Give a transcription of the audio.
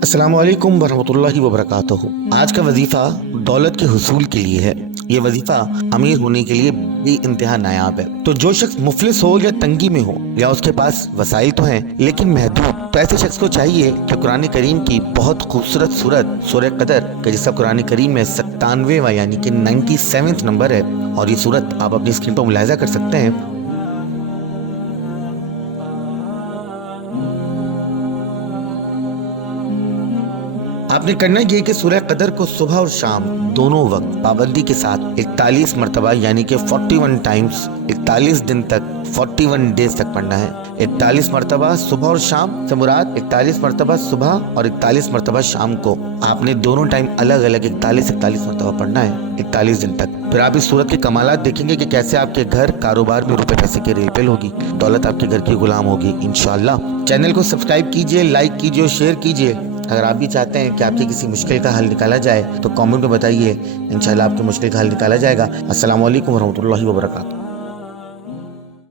अस्सलामु अलैकुम वरहमतुल्लाहि वबरकातुहू। आज का वजीफा दौलत के हुसूल के लिए है। ये वजीफा अमीर होने के लिए बे इंतहा नायाब है। तो जो शख्स मुफलिस हो या तंगी में हो या उसके पास वसाइल तो हैं लेकिन महदूद, तो ऐसे शख्स को चाहिए कि कुरान करीम की बहुत खूबसूरत सूरत सूरह कदर का, जिसका कुरान करीम में 97वां यानी कि 97 नंबर है, और ये सूरत आप अपनी स्क्रीन पर मुलाहिजा कर सकते हैं। आपने करना ये कि सूरह कदर को सुबह और शाम दोनों वक्त पाबंदी के साथ 41 मरतबा यानी कि 41 टाइम्स 41 दिन तक 41 डेज तक पढ़ना है। 41 मरतबा सुबह और शाम से मुराद 41 मरतबा सुबह और 41 मरतबा शाम को आपने दोनों टाइम अलग अलग 41 मरतबा पढ़ना है 41 दिन तक। फिर आप इस सूरत के कमालात देखेंगे कि कैसे आपके घर कारोबार में रुपए पैसे की रेलपेल होगी, दौलत आपके घर की गुलाम होगी इंशाअल्लाह। चैनल को सब्सक्राइब कीजिए, लाइक कीजिए और शेयर कीजिए। अगर आप भी चाहते हैं कि आपकी किसी मुश्किल का हल निकाला जाए तो कमेंट में बताइए, इंशाल्लाह आपकी मुश्किल का हल निकाला जाएगा। अस्सलामु अलैकुम वरहमतुल्लाहि वबरकातुहू।